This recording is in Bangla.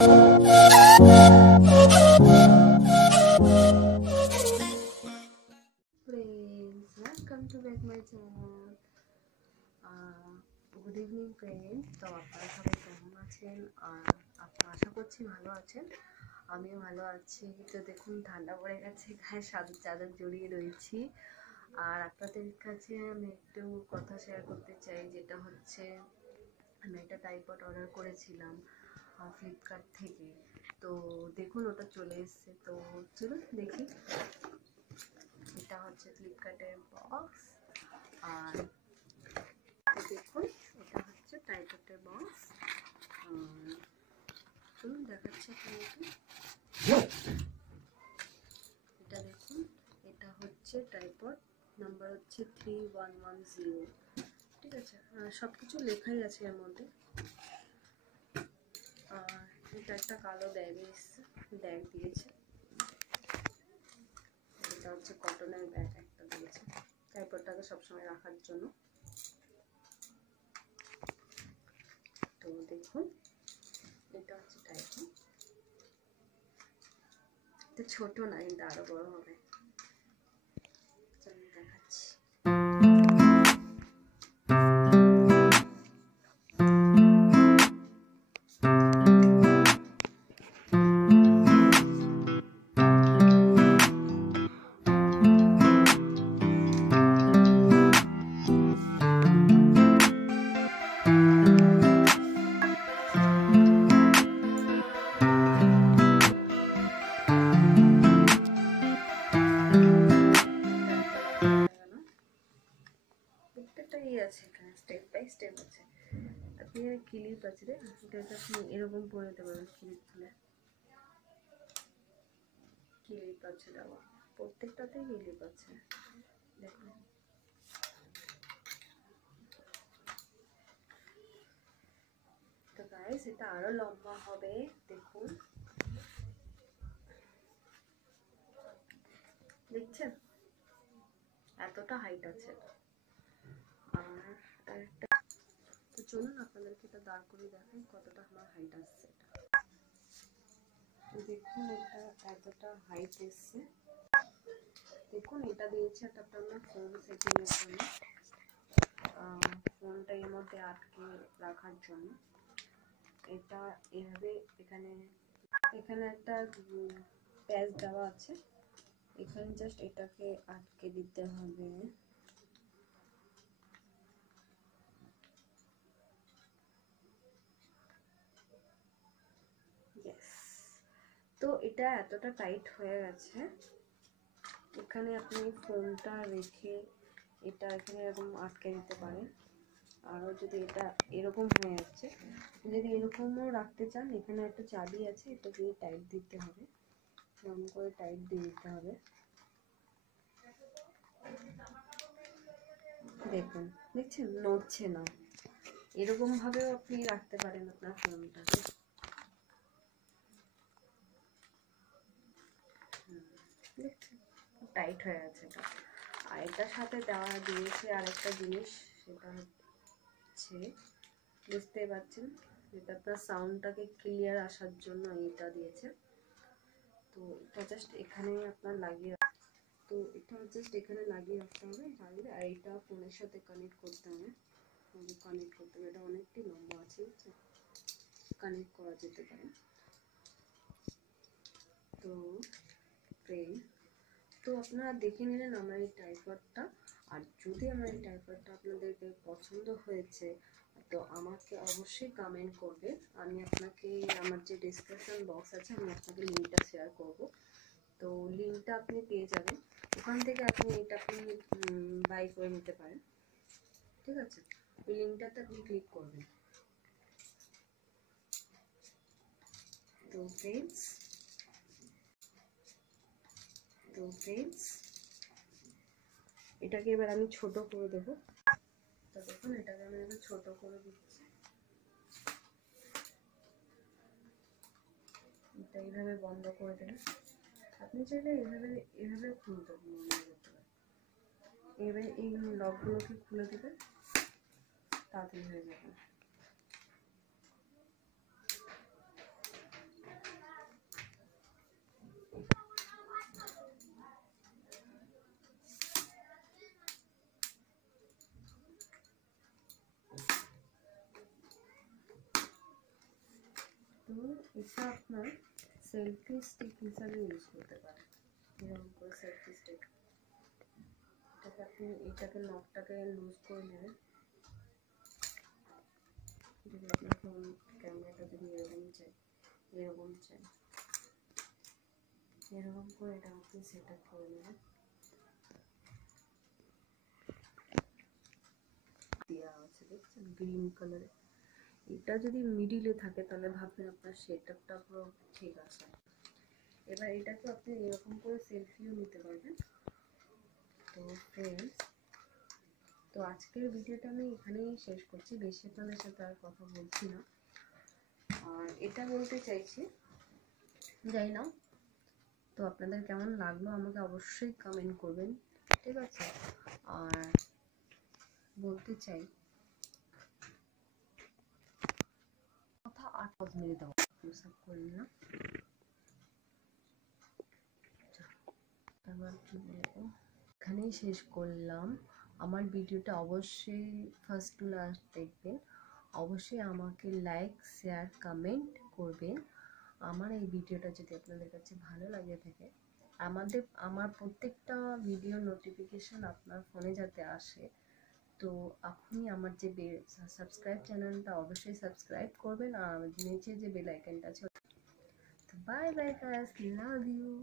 welcome to back my channel. Good evening friend. তো আপনারা সবাই কেমন আছেন? আর আপনারা আশা করছি ভালো আছেন, আমিও ভালো আছি। তো দেখুন ঠান্ডা পড়ে গেছে, গায়ে সাদা চাদর জড়িয়ে রয়েছি। আর আপনাদের কাছে আমি একটু কথা শেয়ার করতে চাই, যেটা হচ্ছে আমি একটা ট্রাইপড অর্ডার করেছিলাম ফ্লিপকার্ট থেকে। তো দেখুন ওটা চলে এসছে। তো চলুন দেখি। এটা হচ্ছে ফ্লিপকার্টের বক্স। আর দেখুন এটা হচ্ছে ট্রাইপডের বক্স। চলুন দেখাচ্ছি আপনাকে। এটা দেখুন, এটা হচ্ছে ট্রাইপড, নাম্বার হচ্ছে 3110। ঠিক আছে, সব কিছু লেখাই আছে এর মধ্যে। আর এটা একটা কালো ব্যাগ এসছে, ব্যাগ দিয়েছে। এটা হচ্ছে কটনের ব্যাগ একটা দিয়েছে ট্রাইপডটাকে সবসময় রাখার জন্য। তো দেখুন এটা হচ্ছে ট্রাইপড। এটা ছোট না, কিন্তু আরো বড় হবে। চলুন দেখাচ্ছি। প্রত্যেকটাই আছে এখানে, স্টেপ বাই স্টেপ আছে। আপনি ক্লিপ আছে রে, এটাকে আপনি এরকম করে দিতে পারেন। ক্লিপ খুলে ক্লিপ আছে দেওয়া, প্রত্যেকটাতেই ক্লিপ আছে। দেখুন তো গাইস, এটা আরো লম্বা হবে। দেখুন, দেখছেন এতটা হাইট আছে। আর একটা, তো চলুন আপনাদেরকে এটা দাঁড় করে দেখাই কতটা আমার হাইট আসছে। এটা দেখুন, এটা এতটা হাইট এসছে। দেখুন এটা দিয়েছে একটা আপনার ফোন সেটিং এর জন্য, ফোনটা এর মধ্যে আটকে রাখার জন্য। এটা এভাবে এখানে একটা প্যাচ দেওয়া আছে, এখানে জাস্ট এটাকে আটকে দিতে হবে। তো এটা এতটা টাইট হয়ে গেছে, এখানে আপনি ফোনটা রেখে এটা এখানে এরকম আটকে দিতে পারেন। আরও যদি এটা এরকম হয়ে যাচ্ছে, যদি এরকমও রাখতে চান, এখানে একটা চাবি আছে, এটা দিয়ে টাইট দিতে হবে, এরকম করে টাইট দিয়ে দিতে হবে। দেখুন, দেখছেন নড়ছে না। এরকম ভাবেও আপনি রাখতে পারেন আপনার ফোনটাকে। দেখছেন টাইট হয়ে আছে এটা। আর এটার সাথে দেওয়া দিয়েছে আরেকটা জিনিস, সেটা হচ্ছে বুঝতে পারছেন, এটা আপনার সাউন্ডটাকে ক্লিয়ার আসার জন্য এটা দিয়েছে। তো এটা জাস্ট এখানে আপনার লাগিয়ে, তো এটা জাস্ট এখানে লাগিয়ে রাখতে হবে। আর এটা ফোনের সাথে কানেক্ট করতে হবে। এটা অনেকটাই লম্বা আছে, কানেক্ট করা যেতে পারে। তো ফ্রেন্ড, তো আপনারা দেখে নিলেন আমার এই ট্রাইপডটা। আর যদি আমার এই ট্রাইপডটা আপনাদেরকে পছন্দ হয়েছে, তো আমাকে অবশ্যই কমেন্ট করবে। আমি আপনাকে আমার যে ডিসক্রিপশন বক্স আছে, আমি আপনাকে লিঙ্কটা শেয়ার করব। তো লিঙ্কটা আপনি পেয়ে যাবেন, ওখান থেকে আপনি এটা আপনি বাই করে নিতে পারেন। ঠিক আছে, ওই লিঙ্কটাতে আপনি ক্লিক করবেন। তো ফ্রেন্ডস, এটাকে এবার আমি ছোট করে দেবো। তো দেখুন এটাকে আমি এবার ছোট করে দিচ্ছি। এটা এইভাবে বন্ধ করে দেবেন। আপনি চাইলে এভাবে খুলতে পারেন। এবার এই লকগুলোকে খুলে দেবেন, তাড়াতাড়ি হয়ে যাবে। এটা আপনার সেলফি স্টিক হিসাবে ইউজ করতে পারেন। এরকম করে সেলফি স্টিক, এটাকে আপনি এটাকে নখটাকে লুজ করে নেবেন। যদি আপনার ফোন ক্যামেরাটা যদি এরকম চাই এরকম করে এটা আপনি সেট আপ করে নেবেন। দেওয়া আছে দেখছেন গ্রিন কালারে, এটা যদি মিডিলে থাকে তাহলে ভাববেন আপনার সেট আপটা পুরো ঠিক আছে। এবার এটাকে আপনি এরকম করে সেলফিও নিতে পারবেন। তো ফ্রেন্ডস, তো আজকের ভিডিওটা আমি এখানেই শেষ করছি, বেশি আপনাদের সাথে আর কথা বলছি না। আর এটা বলতে চাইছি, যাই না, তো আপনাদের কেমন লাগলো আমাকে অবশ্যই কমেন্ট করবেন, ঠিক আছে। আর বলতে চাই কথা 8 মিনিট দেবো, সব করেন না। এবার কি বলবো, এখানেই শেষ করলাম। আমার ভিডিওটা অবশ্যই ফার্স্ট টু লাস্ট দেখবেন, অবশ্যই আমাকে লাইক শেয়ার কমেন্ট করবেন। আমার এই ভিডিওটা যদি আপনাদের কাছে ভালো লাগে থাকে, আমার প্রত্যেকটা ভিডিও নোটিফিকেশন আপনার ফোনে যাতে আসে, তো আপনি আমার যে সাবস্ক্রাইব চ্যানেলটা অবশ্যই সাবস্ক্রাইব করবেন, আর নিচে যে বেল আইকনটা আছে। Bye bye guys, love you.